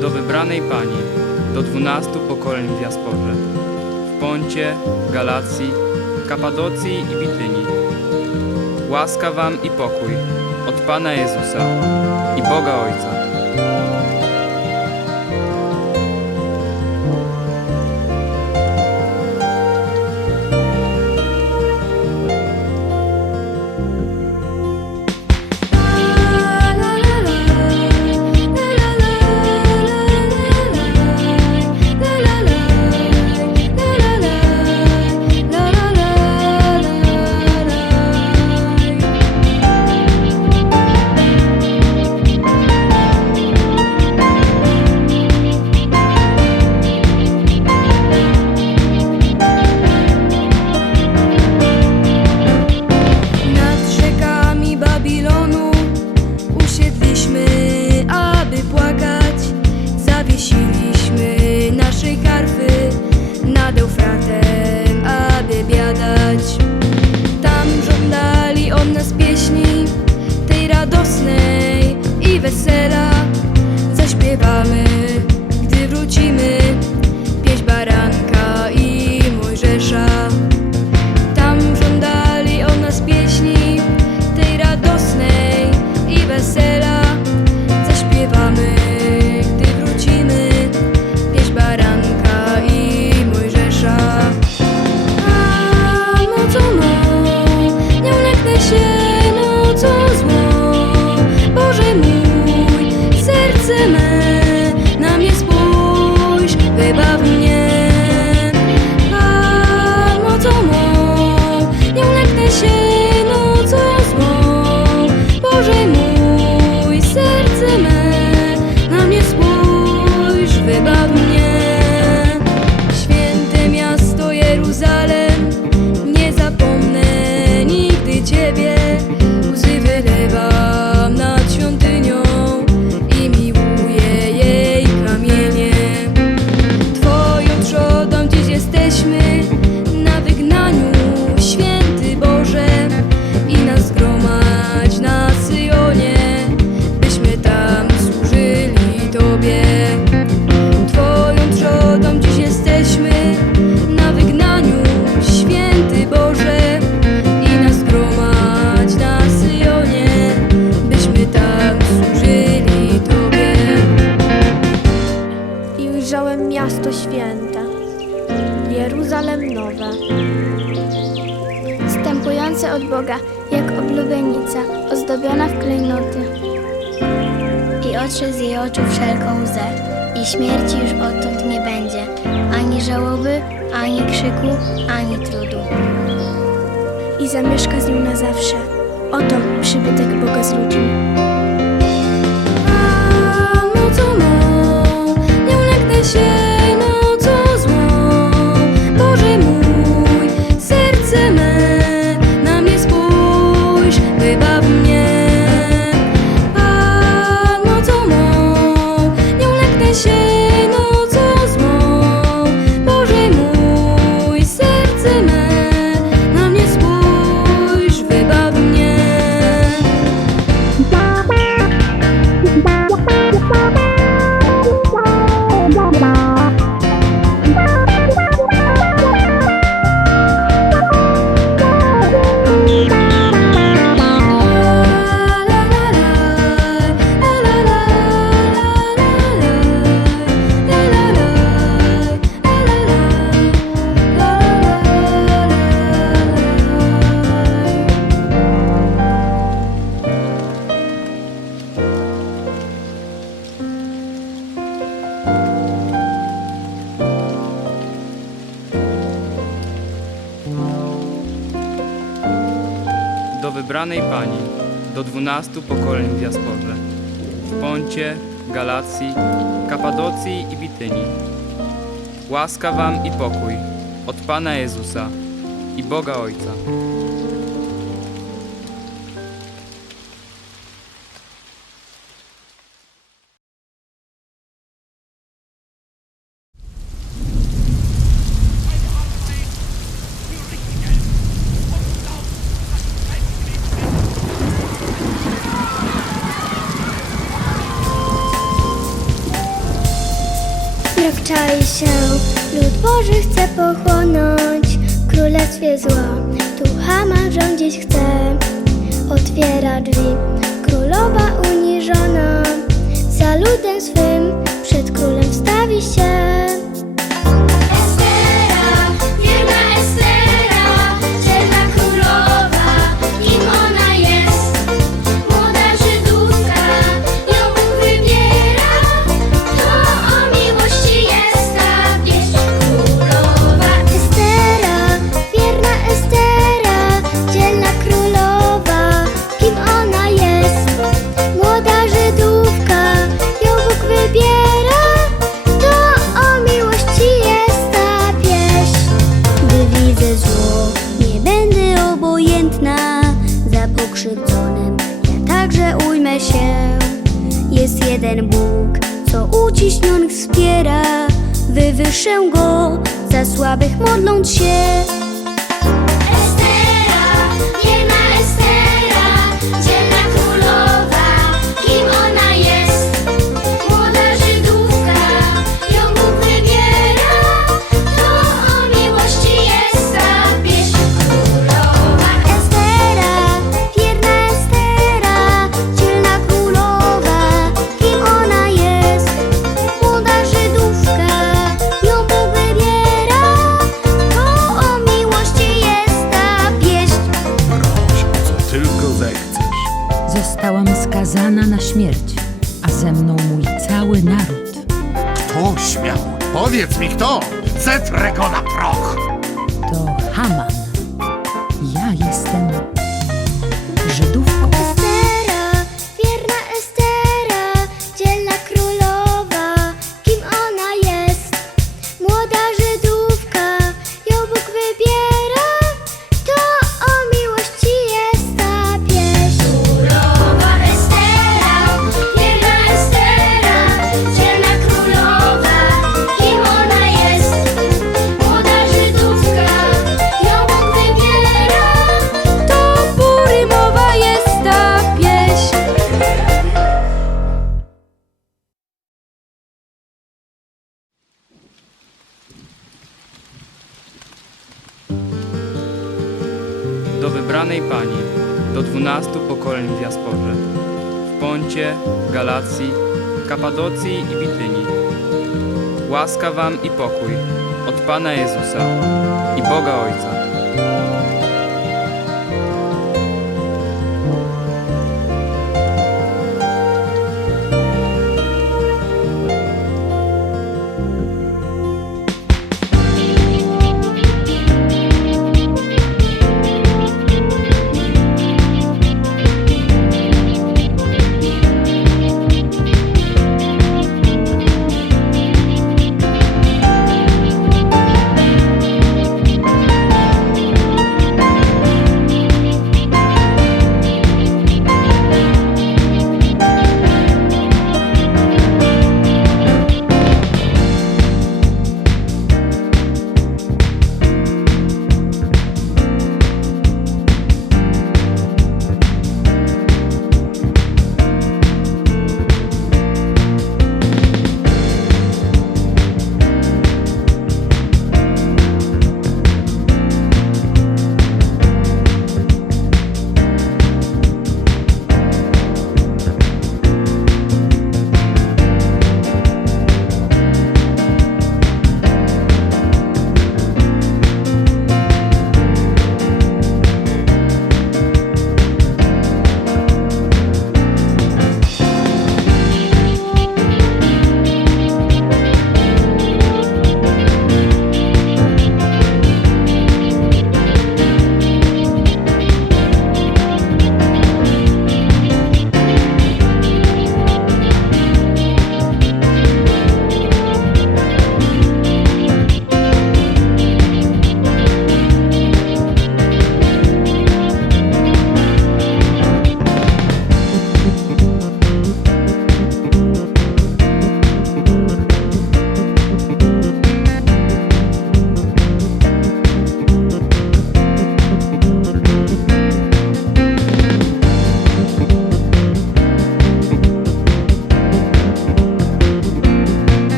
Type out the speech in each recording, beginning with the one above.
do wybranej Pani, do dwunastu pokoleń w diasporze, w Poncie, Galacji, Kapadocji i Bitynii. Łaska Wam i pokój od Pana Jezusa i Boga Ojca. mi? Święte, Jeruzalem nowe, Wstępujące od Boga, jak oblubienica, ozdobiona w klejnoty. I otrze z jej oczu wszelką łzę, i śmierci już odtąd nie będzie, ani żałoby, ani krzyku, ani trudu. i zamieszka z nią na zawsze. Oto przybytek Boga z ludźmi. Wybranej Pani, do dwunastu pokoleń w diasporze, w Poncie, Galacji, Kapadocji i Bitynii. Łaska Wam i pokój od Pana Jezusa i Boga Ojca. pochłonąć królestwie zła. Tu Haman rządzić chce Otwiera drzwi. Królowa uniżona ludem swym przed królem stawi się. wywyższę go, za słabych modląc się. zetrę go na Pani do dwunastu pokoleń w diasporze, w Poncie, Galacji, Kapadocji i Bityni. Łaska Wam i pokój od Pana Jezusa i Boga Ojca.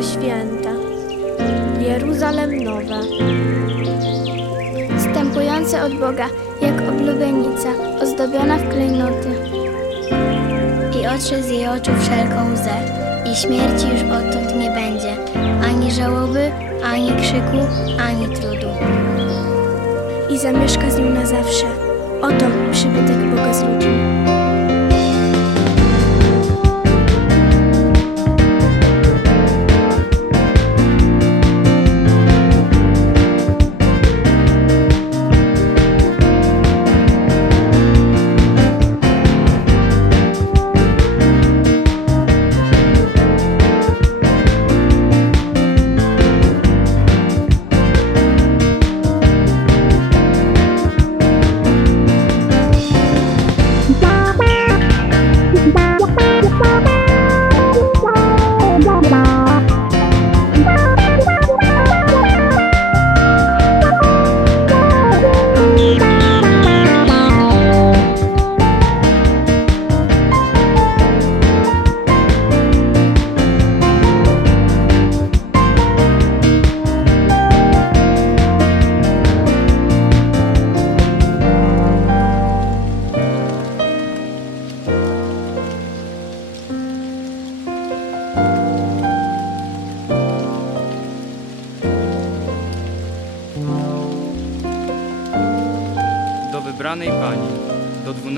Miasto święte, Jeruzalem nowe. Wstępujące od Boga, jak oblubienica, ozdobiona w klejnoty. I otrze z jej oczu wszelką łzę. I śmierci już odtąd nie będzie. Ani żałoby, ani krzyku, ani trudu. I zamieszka z nią na zawsze. Oto przybytek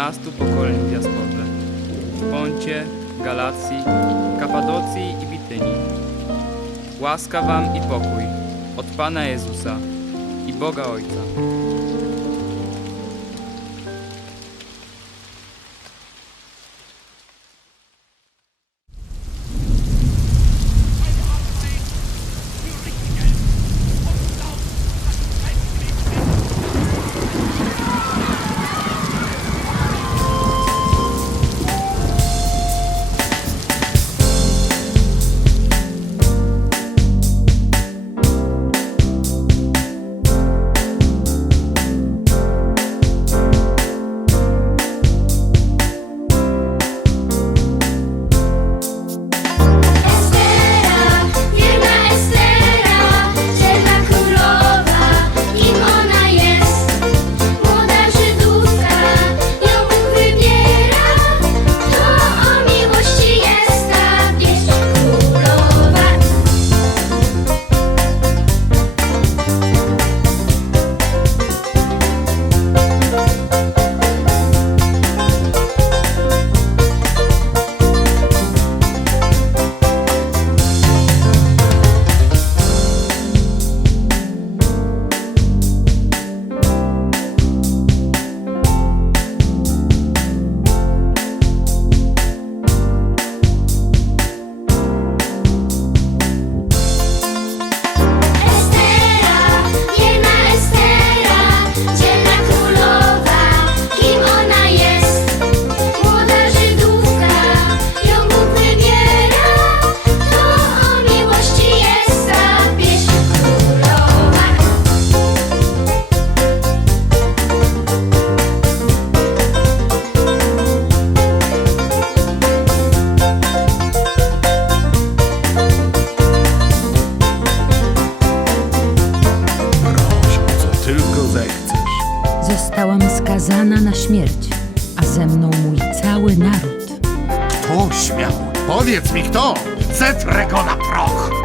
dwunastu pokoleń w diasporze, Poncie, Galacji, Kapadocji i Bitynii. Łaska Wam i pokój od Pana Jezusa i Boga Ojca. Śmierć, a ze mną mój cały naród. Kto śmiał? Powiedz mi kto! Zetrę go na proch!